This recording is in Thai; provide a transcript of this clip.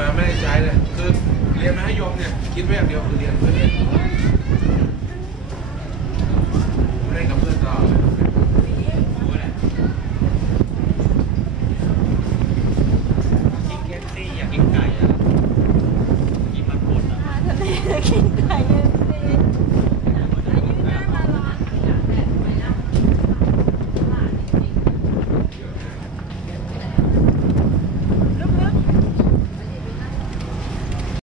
มาไม่ได้ใจเลยคือเรียนมาให้ยมเนี่ยคิดไว้อย่างเดียวคือเรียนเพื่อเรียนเล่นกับเพื่อนตลอดเลยรู้แหละกินเกสซี่อยากกินไก่อะกินมันบดอะทะเลกิน